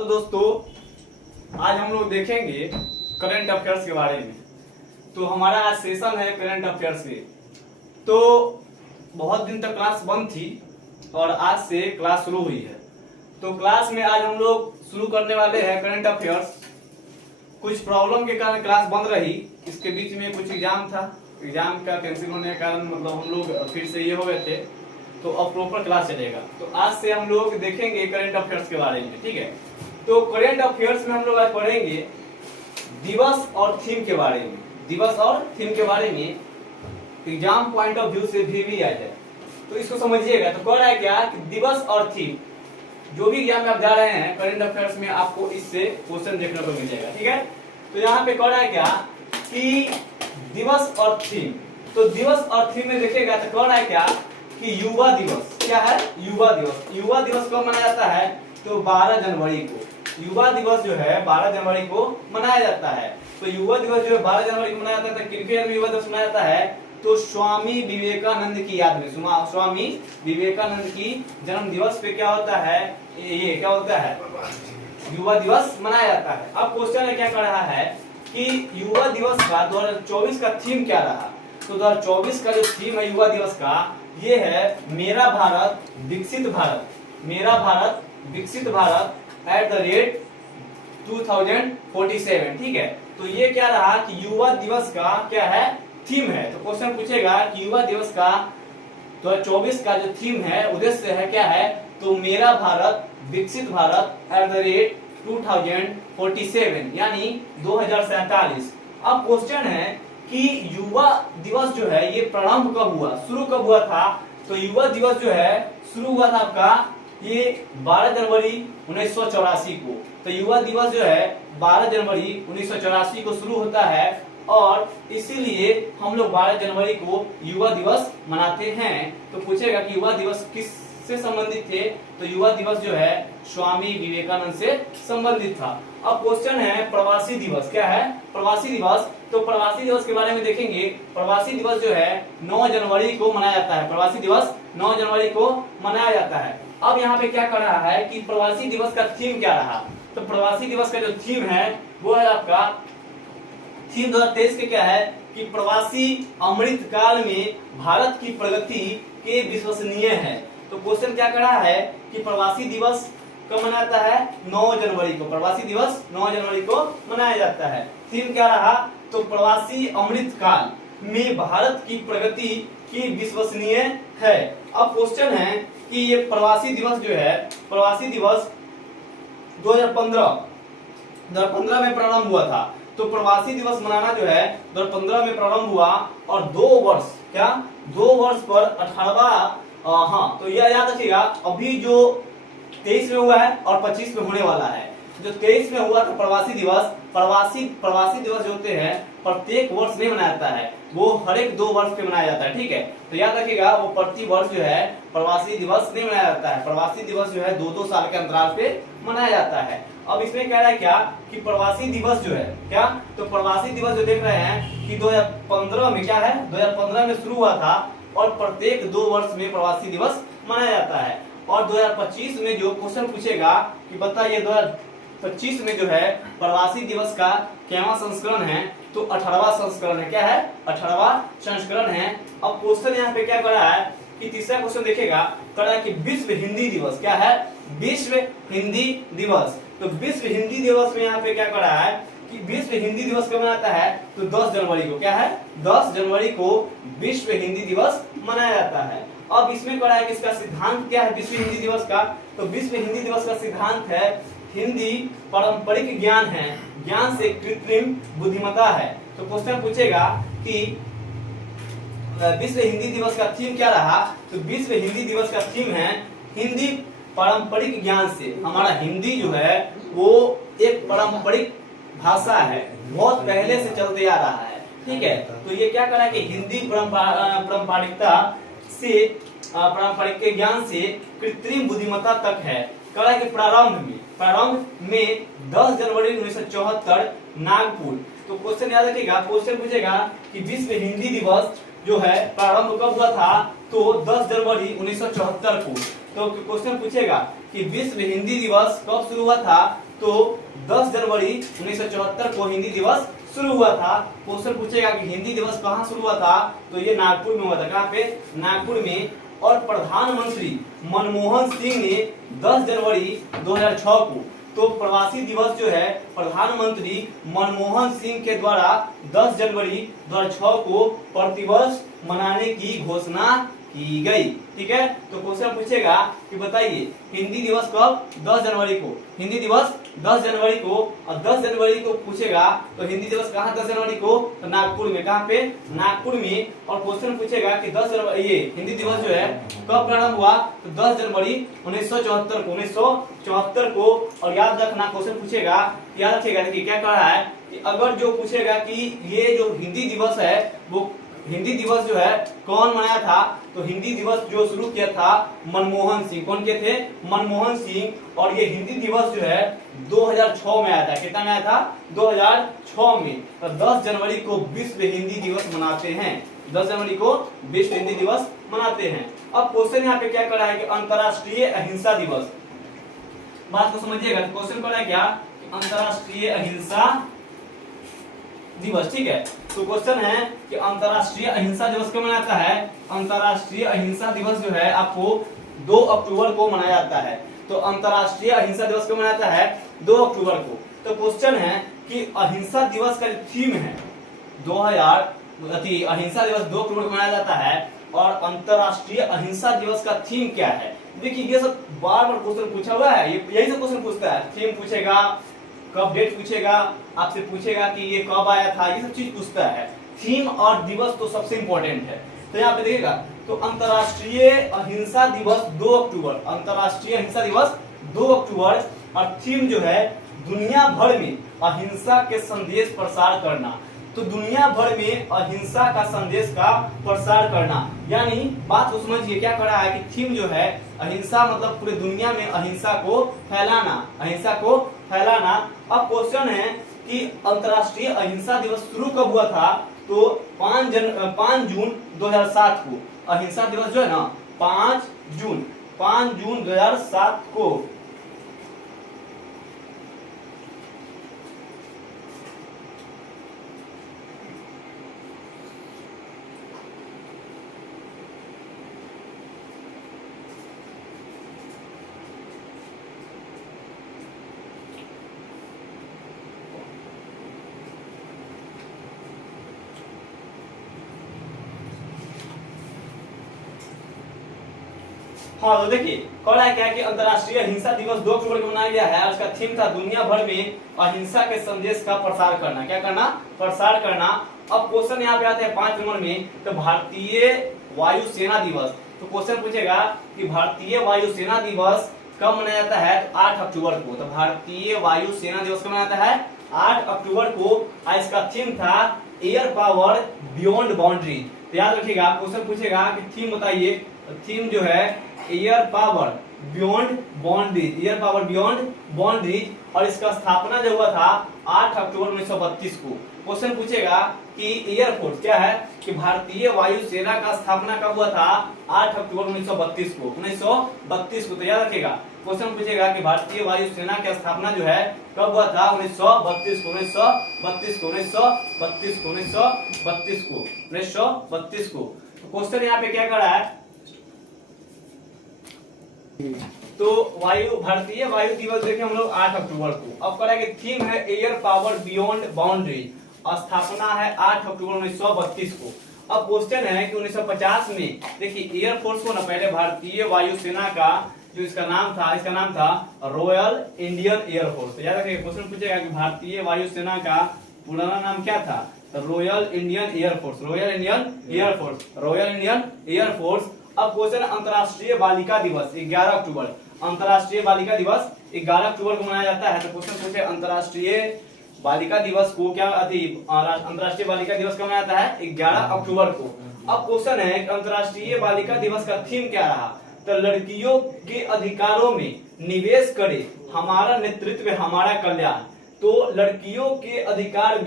तो दोस्तों आज हम लोग देखेंगे करंट अफेयर्स के बारे में। तो हमारा आज सेशन है करंट अफेयर्स के। तो बहुत दिन तक क्लास बंद थी और आज से क्लास शुरू हुई है। तो क्लास में आज हम लोग शुरू करने वाले हैं करंट अफेयर्स। कुछ प्रॉब्लम के कारण क्लास बंद रही, इसके बीच में कुछ एग्जाम था, एग्जाम का कैंसिल होने के कारण मतलब हम लोग फिर से ये हो गए थे। तो अब प्रॉपर क्लास चलेगा। तो आज से हम लोग देखेंगे करंट अफेयर्स के बारे में, ठीक है। तो करंट अफेयर्स में हम लोग आज पढ़ेंगे दिवस और थीम के बारे में। दिवस और थीम के बारे में एग्जाम पॉइंट ऑफ व्यू से भी आया है, तो इसको समझिएगा। तो कह रहा है क्या कि दिवस और थीम, जो भी एग्जाम में आप जा रहे हैं करंट अफेयर्स में आपको इससे क्वेश्चन देखने को मिल जाएगा, ठीक है। तो यहाँ पे कह रहा है क्या कि दिवस और थीम। तो दिवस और थीम में देखिएगा तो कह रहा है क्या कि युवा दिवस। क्या है? युवा दिवस। युवा दिवस कब मनाया जाता है? तो 12 जनवरी को। युवा दिवस जो है 12 जनवरी को मनाया जाता है। तो युवा दिवस जो है 12 जनवरी को मनाया जाता है। किसके याद में युवा दिवस मनाया जाता है? तो स्वामी विवेकानंद की याद में। स्वामी विवेकानंद की जन्म दिवस पे क्या होता है? ये क्या होता है? युवा दिवस मनाया जाता है। अब क्वेश्चन है क्या कर रहा है कि युवा दिवस का 2024 का थीम क्या रहा? तो 2024 का जो थीम है युवा दिवस का, ये है मेरा भारत विकसित भारत। मेरा भारत विकसित भारत एट द रेट 2047, ठीक है। तो ये क्या रहा कि युवा दिवस का क्या है? थीम है। तो क्वेश्चन पूछेगा कि युवा दिवस का 2024 का जो थीम है, उद्देश्य है क्या है? तो मेरा भारत विकसित भारत एट द रेट 2047 यानी 2047। अब क्वेश्चन है कि युवा दिवस जो है ये प्रारंभ कब हुआ, शुरू कब हुआ था? तो युवा दिवस जो है शुरू हुआ था आपका ये 12 जनवरी 1984 को। तो युवा दिवस जो है 12 जनवरी 1984 को शुरू होता है और इसीलिए हम लोग 12 जनवरी को युवा दिवस मनाते हैं। तो पूछेगा कि युवा दिवस किस से संबंधित थे? तो युवा दिवस जो है स्वामी विवेकानंद से संबंधित था। अब क्वेश्चन है प्रवासी दिवस। क्या है? प्रवासी दिवस। तो प्रवासी दिवस के बारे में देखेंगे। प्रवासी दिवस जो है 9 जनवरी को मनाया जाता है। प्रवासी दिवस 9 जनवरी को मनाया जाता है। अब यहाँ पे क्या कर रहा है कि प्रवासी दिवस का थीम क्या रहा? तो प्रवासी दिवस का जो थीम है वो है आपका थीम 2023 के क्या है कि प्रवासी अमृत काल में भारत की प्रगति के विश्वसनीय है। तो क्वेश्चन क्या कर रहा है कि प्रवासी दिवस कब मनाया जाता है? 9 जनवरी को। प्रवासी दिवस 9 जनवरी को मनाया जाता है। थीम क्या रहा? तो प्रवासी अमृत काल में भारत की प्रगति की विश्वसनीय है। अब क्वेश्चन है कि ये प्रवासी दिवस जो है, प्रवासी दिवस 2015 में प्रारंभ हुआ था। तो प्रवासी दिवस मनाना जो है 2015 में प्रारंभ हुआ और 2 वर्ष क्या 2 वर्ष पर 18वां हाँ, तो यह याद रखिएगा। अभी जो 23 में हुआ है और 25 में होने वाला है। जो 23 में हुआ था प्रवासी दिवस, प्रवासी दिवस जो होते हैं प्रत्येक वर्ष नहीं मनाया जाता है, वो हर एक 2 वर्ष पे मनाया जाता है, ठीक है। तो याद रखिएगा वो प्रति वर्ष जो है प्रवासी दिवस नहीं मनाया जाता है। प्रवासी दिवस जो है 2-2 साल के अंतराल पे मनाया जाता है। अब इसमें कह रहा है क्या कि प्रवासी दिवस जो है क्या, तो प्रवासी दिवस जो देख रहे हैं कि 2015 में क्या है, 2015 में शुरू हुआ था और प्रत्येक 2 वर्ष में प्रवासी दिवस मनाया जाता है। और 2025 में जो क्वेश्चन पूछेगा कि बताइए 2025 में जो है प्रवासी दिवस का कितवां संस्करण है? तो 18वां संस्करण है। क्या है? 18वां संस्करण है। अब क्वेश्चन यहाँ पे क्या कर रहा है कि तीसरा क्वेश्चन देखेगा, कर रहा है कि विश्व हिंदी दिवस। क्या है? विश्व हिंदी दिवस। तो विश्व हिंदी दिवस में यहाँ पे क्या कर रहा है कि विश्व हिंदी दिवस कब मनाता है? तो 10 जनवरी को। क्या है? 10 जनवरी को विश्व हिंदी दिवस मनाया जाता है। अब इसमें कह रहा है कि इसका सिद्धांत क्या है विश्व हिंदी दिवस का? तो विश्व हिंदी दिवस का सिद्धांत है हिंदी पारंपरिक ज्ञान है, ज्ञान से कृत्रिम बुद्धिमत्ता है। तो क्वेश्चन पूछेगा कि विश्व हिंदी दिवस का थीम क्या रहा? तो विश्व हिंदी दिवस का थीम है हिंदी पारंपरिक ज्ञान से। हमारा हिंदी जो है वो एक पारंपरिक भाषा है, बहुत पहले से चलते आ रहा है, ठीक है। तो ये क्या करा कि हिंदी पारंपरिकता से पारंपरिक ज्ञान से कृत्रिम बुद्धिमत्ता तक है। कहा कि प्रारंभ में 10 जनवरी 1974 नागपुर। तो क्वेश्चन याद रखिएगा, क्वेश्चन पूछेगा कि विश्व हिंदी दिवस जो है प्रारंभ कब हुआ था? तो 10 जनवरी 1974 को। तो क्वेश्चन पूछेगा कि विश्व हिंदी दिवस कब शुरू हुआ था? तो 10 जनवरी 1974 को हिंदी दिवस शुरू हुआ था। क्वेश्चन पूछेगा कि हिंदी दिवस कहाँ शुरू हुआ था, तो ये नागपुर में हुआ था। कहाँ पे? नागपुर में। और प्रधानमंत्री मनमोहन सिंह ने 10 जनवरी 2006 को, तो प्रवासी दिवस जो है प्रधानमंत्री मनमोहन सिंह के द्वारा 10 जनवरी 2006 को प्रतिवर्ष मनाने की घोषणा की गई। ठीक है, तो क्वेश्चन पूछेगा कि बताइए हिंदी दिवस कब? 10 जनवरी को। हिंदी दिवस 10 जनवरी को, और 10 जनवरी को पूछेगा तो हिंदी दिवस कहाँ 10 जनवरी को? तो नागपुर में। कहाँ पे? नागपुर में। और क्वेश्चन पूछेगा कि 10 जनवरी ये हिंदी दिवस जो है कब प्रारंभ हुआ? तो 10 जनवरी 1974 को। 1974 को। और याद रखना, क्वेश्चन पूछेगा, याद रखिएगा। देखिए क्या कह रहा है कि अगर जो पूछेगा कि ये जो हिंदी दिवस है वो हिंदी दिवस जो है कौन मनाया था, तो हिंदी दिवस जो शुरू किया था मनमोहन सिंह। कौन के थे? मनमोहन सिंह। और ये हिंदी दिवस जो है 2006 में आया था। कितना में आया था? 2006 में। तो 10 जनवरी को विश्व हिंदी दिवस मनाते हैं। 10 जनवरी को विश्व हिंदी दिवस मनाते हैं। अब क्वेश्चन यहाँ पे क्या कर रहा है कि अंतर्राष्ट्रीय अहिंसा दिवस, बात को समझिएगा। तो क्वेश्चन कर रहा है क्या? अंतर्राष्ट्रीय अहिंसा दिवस। ठीक है, तो क्वेश्चन है कि अंतर्राष्ट्रीय अहिंसा दिवस कब मनाया जाता है? अंतर्राष्ट्रीय अहिंसा दिवस जो है आपको 2 अक्टूबर को मनाया जाता है। तो अंतर्राष्ट्रीय अहिंसा दिवस कब मनाया जाता है? 2 अक्टूबर को। तो क्वेश्चन है कि अहिंसा दिवस का थीम है 2000 अहिंसा दिवस 2 अक्टूबर को मनाया जाता है, और अंतर्राष्ट्रीय अहिंसा दिवस का थीम क्या है? देखिए ये सब बार बार क्वेश्चन पूछा हुआ है, यही सब क्वेश्चन पूछता है। थीम पूछेगा, कब डेट पूछेगा, आपसे पूछेगा कि ये कब आया था, ये सब चीज पूछता है। थीम और दिवस तो सबसे इंपॉर्टेंट है। तो यहाँ पे देखिएगा, तो अंतर्राष्ट्रीय अहिंसा दिवस 2 अक्टूबर, अंतर्राष्ट्रीय अहिंसा दिवस 2 अक्टूबर। और थीम जो है दुनिया भर में अहिंसा के संदेश प्रसार करना। तो दुनिया भर में अहिंसा का संदेश का प्रसार करना, यानी बात को समझिए क्या कर रहा है कि थीम जो है अहिंसा, मतलब पूरे दुनिया में अहिंसा को फैलाना, अहिंसा को फैलाना। अब क्वेश्चन है कि अंतर्राष्ट्रीय अहिंसा दिवस शुरू कब हुआ था? तो 5 जून 2007 को। अहिंसा दिवस जो है ना 5 जून 2007 को। हाँ, तो देखिए कह रहा है क्या कि अंतर्राष्ट्रीय अहिंसा दिवस 2 अक्टूबर को मनाया गया है। उसका थीम था दुनिया भर में अहिंसा के संदेश का प्रसार करना। क्या करना? प्रसार करना। अब क्वेश्चन यहाँ पे आते हैं 5 नंबर में, तो भारतीय वायुसेना दिवस। तो क्वेश्चन पूछेगा कि भारतीय वायुसेना दिवस कब मनाया जाता है? 8 अक्टूबर को। तो भारतीय वायुसेना दिवस कब मनाया जाता है? 8 अक्टूबर को। इसका थीम था एयर पावर बियॉन्ड बाउंड्री। तो याद रखिएगा, क्वेश्चन पूछेगा कि थीम बताइए। थीम जो है air power beyond boundaries, air power beyond boundaries. और इसका स्थापना जो हुआ था 8 अक्टूबर 1932 को। क्वेश्चन पूछेगा कि एयरफोर्स क्या है, कि भारतीय वायुसेना का स्थापना कब हुआ था? 8 अक्टूबर 1932 को। 1932 को। तो याद रखिएगा, क्वेश्चन पूछेगा कि भारतीय वायुसेना की स्थापना जो है कब हुआ था? 1932 को। 1932 को। 1932 को। 1932 को। 1932 को। क्वेश्चन यहाँ पे क्या कर रहा है? तो भारतीय वायु दिवस देखें हम लोग 8 अक्टूबर को। अब कह कि थीम है एयर पावर बियॉन्ड बाउंड्री, स्थापना है 8 अक्टूबर 1932 को। अब क्वेश्चन है कि 1950 में देखिए एयरफोर्स को ना, पहले भारतीय वायुसेना का जो इसका नाम था रॉयल इंडियन एयरफोर्स। याद रखिए, क्वेश्चन पूछेगा कि भारतीय वायुसेना का पुराना नाम क्या था? Royal Indian air force. Royal Indian air force. Royal Indian air force. अब क्वेश्चन अंतर्राष्ट्रीय बालिका दिवस 11 अक्टूबर। अंतर्राष्ट्रीय बालिका दिवस 11 अक्टूबर को मनाया जाता है। तो क्वेश्चन पूछे अंतर्राष्ट्रीय बालिका दिवस को क्या अंतर्राष्ट्रीय बालिका दिवस कब मनाया जाता है? 11 अक्टूबर को। अब क्वेश्चन है अंतर्राष्ट्रीय बालिका दिवस का थीम क्या रहा? तो लड़कियों के अधिकारों में निवेश करे, हमारा नेतृत्व हमारा कल्याण। तो लड़कियों के अधिकार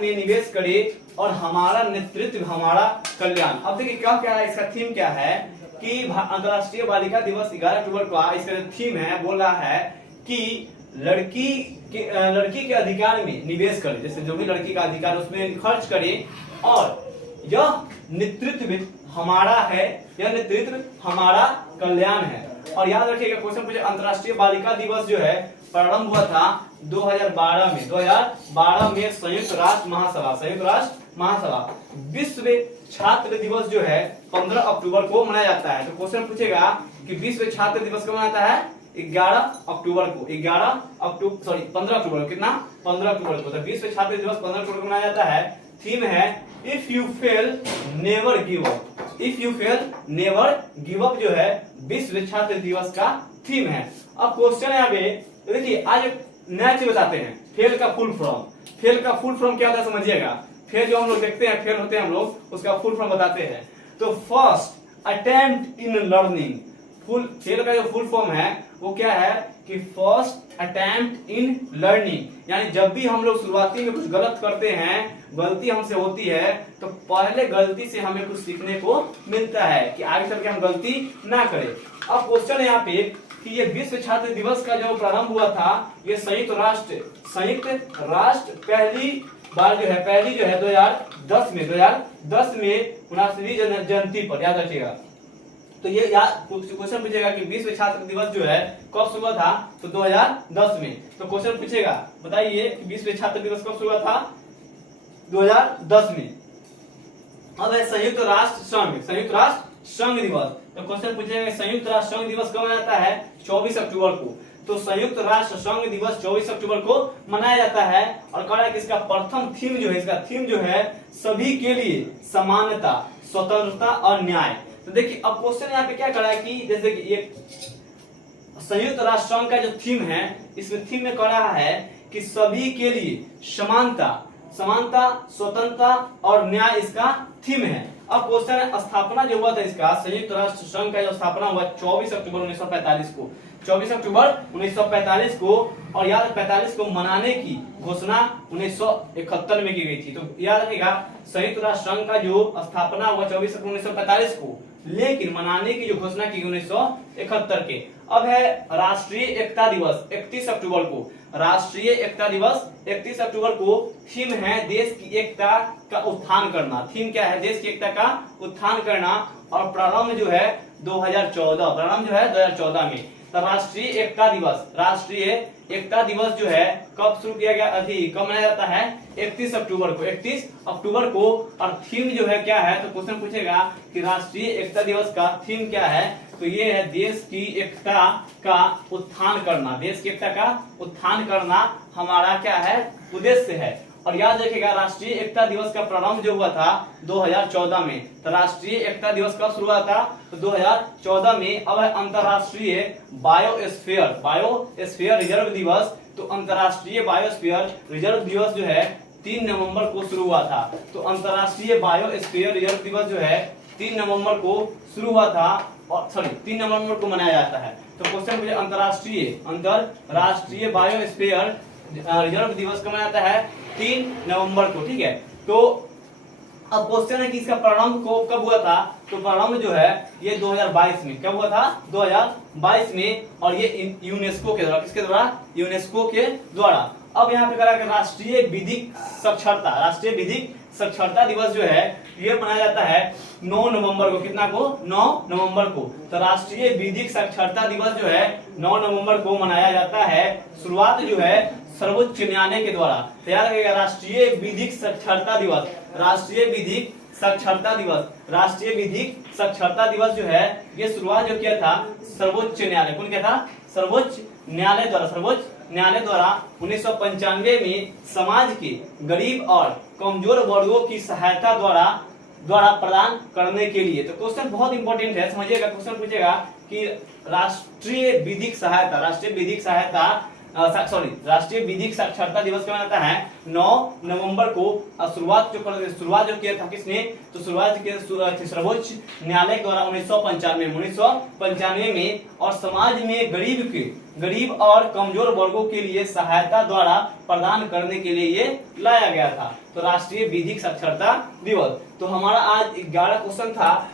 में निवेश करे और हमारा नेतृत्व हमारा कल्याण। अब देखिए क्या है, इसका थीम क्या है कि अंतर्राष्ट्रीय बालिका दिवस 11 अक्टूबर को इसका थीम है, बोल रहा है कि लड़की के अधिकार में निवेश करे, जैसे जो भी लड़की का अधिकार उसमें खर्च करे, और यह नेतृत्व हमारा है, यह नेतृत्व हमारा कल्याण है। और याद रखिएगा क्वेश्चन पूछे, अंतर्राष्ट्रीय बालिका दिवस जो है प्रारंभ हुआ था 2012 में संयुक्त राष्ट्र महासभा। विश्व छात्र दिवस जो है 15 अक्टूबर को मनाया जाता है। तो क्वेश्चन पूछेगा कि विश्व छात्र दिवस कब मनाता है? 15 अक्टूबर को, कितना? 15 अक्टूबर को। तो विश्व छात्र दिवस 15 अक्टूबर को मनाया जाता है। थीम है if you fail never give up, जो है विश्व छात्र दिवस का थीम है। अब क्वेश्चन यहाँ पे देखिए, आज एक नया चीज बताते हैं, फेल का फुल फॉर्म क्या होता है समझिएगा। फेल जो हम लोग देखते हैं, फेल होते हैं हम लोग, उसका फुल फॉर्म बताते हैं। तो first attempt in learning, fail का जो फुल फॉर्म है वो क्या है कि फर्स्ट अटेम्प्ट इन लर्निंग, यानी जब भी हम लोग शुरुआती में कुछ गलत करते हैं, गलती हमसे होती है, तो पहले गलती से हमें कुछ सीखने को मिलता है कि आगे चल के हम गलती ना करें। अब क्वेश्चन है यहाँ पे कि ये विश्व छात्र दिवस का जो प्रारंभ हुआ था, ये संयुक्त राष्ट्र पहली जो है 2010 में 79वीं जयंती पर, याद रखिएगा। तो ये क्वेश्चन पूछेगा कि विश्व छात्र दिवस जो है कब शुरू हुआ था? तो 2010 में। तो क्वेश्चन पूछेगा, बताइए विश्व छात्र दिवस कब शुरू हुआ था? 2010 में। अब है संयुक्त राष्ट्र संघ दिवस। तो क्वेश्चन पूछेगा संयुक्त राष्ट्र संघ दिवस कब मनाया जाता है? 24 अक्टूबर को। तो संयुक्त राष्ट्र संघ दिवस 24 अक्टूबर को मनाया जाता है। और कह रहा है कि इसका प्रथम थीम जो है सभी के लिए समानता, स्वतंत्रता और न्याय। तो देखिए अब क्वेश्चन यहाँ पे क्या कर रहा है कि जैसे कि ये संयुक्त राष्ट्र संघ का जो थीम है, इसमें थीम में कह रहा है कि सभी के लिए समानता, स्वतंत्रता और न्याय इसका थीम है। अब क्वेश्चन है, स्थापना जो हुआ था इसका, संयुक्त राष्ट्र संघ का जो स्थापना हुआ 24 अक्टूबर 1945 को, 24 अक्टूबर 1945 को। और याद 45 को मनाने की घोषणा 1971 में की गई थी। तो याद रखिएगा संयुक्त राष्ट्र संघ का जो स्थापना हुआ 24 अक्टूबर 1945 को, लेकिन मनाने की जो घोषणा की 1971 के। अब है राष्ट्रीय एकता दिवस 31 अक्टूबर को। राष्ट्रीय एकता दिवस 31 अक्टूबर को। थीम है देश की एकता का उत्थान करना। थीम क्या है? देश की एकता का उत्थान करना। और प्रारंभ जो है 2014 में। तो राष्ट्रीय एकता दिवस जो है कब शुरू किया गया, कब मनाया जाता है? 31 अक्टूबर को। और थीम जो है क्या है? तो क्वेश्चन पूछेगा कि राष्ट्रीय एकता दिवस का थीम क्या है? तो ये है देश की एकता का उत्थान करना। देश की एकता का उत्थान करना हमारा क्या है? उद्देश्य है। और याद रखिएगा राष्ट्रीय एकता दिवस का प्रारंभ जो हुआ था 2014 में। तो राष्ट्रीय एकता दिवस कब शुरू हुआ था? तो 2014 में। अब है अंतरराष्ट्रीय बायोस्फीयर रिजर्व दिवस। तो अंतरराष्ट्रीय बायोस्फीयर रिजर्व दिवस जो है 3 नवंबर को शुरू हुआ था। तो अंतरराष्ट्रीय बायोस्फीयर रिजर्व दिवस जो है 3 नवंबर को शुरू हुआ था, और 3 नवंबर को मनाया जाता है। तो क्वेश्चन मुझे अंतरराष्ट्रीय बायोस्फीयर रिजर्व दिवस कब मनाया जाता है? 3 नवंबर को। ठीक है। तो अब क्वेश्चन है कि इसका प्रारंभ को कब हुआ था? तो प्रारंभ जो है ये 2022 में। कब हुआ था? 2022 में। और ये यूनेस्को के द्वारा, किसके द्वारा? यूनेस्को के द्वारा। अब यहाँ पे कह रहा है राष्ट्रीय विधिक साक्षरता दिवस जो है ये मनाया जाता है 9 नवंबर को। कितना को? 9 नवंबर को। तो राष्ट्रीय विधिक साक्षरता दिवस जो है 9 नवंबर को मनाया जाता है। शुरुआत जो है सर्वोच्च न्यायालय के द्वारा। तो याद रखिएगा राष्ट्रीय विधिक साक्षरता दिवस जो है ये शुरुआत जो किया था सर्वोच्च न्यायालय। कौन किया था? सर्वोच्च न्यायालय द्वारा 1995 में समाज के गरीब और कमजोर वर्गों की सहायता द्वारा प्रदान करने के लिए। तो क्वेश्चन बहुत इंपॉर्टेंट है, समझिएगा। क्वेश्चन पूछेगा कि राष्ट्रीय विधिक साक्षरता दिवस कब मनाता है? 9 नवंबर को। शुरुआत जो किया था किसने? तो शुरुआत किया सर्वोच्च न्यायालय द्वारा 1995 में। और समाज में गरीब और कमजोर वर्गों के लिए सहायता द्वारा प्रदान करने के लिए ये लाया गया था। तो राष्ट्रीय विधिक साक्षरता दिवस। तो हमारा आज 11 क्वेश्चन था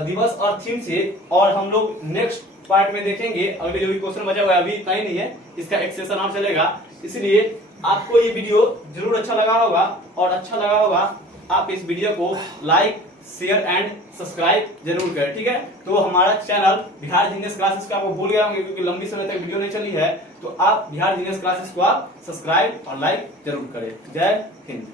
दिवस और थीम से। और हम लोग नेक्स्ट पार्ट में देखेंगे। अगले जो भी क्वेश्चन बचा हुआ है अभी इतना ही नहीं है, इसका एक सेशन और चलेगा। इसलिए आपको ये वीडियो जरूर अच्छा लगा होगा, और अच्छा लगा होगा आप इस वीडियो को लाइक शेयर एंड सब्सक्राइब जरूर करें, ठीक है। तो हमारा चैनल बिहार जीनियस क्लासेस का, आपको भूल गया होंगे क्योंकि लंबी समय तक वीडियो नहीं चली है, तो आप बिहार जीनियस क्लासेस को आप सब्सक्राइब और लाइक जरूर करें। जय हिंद।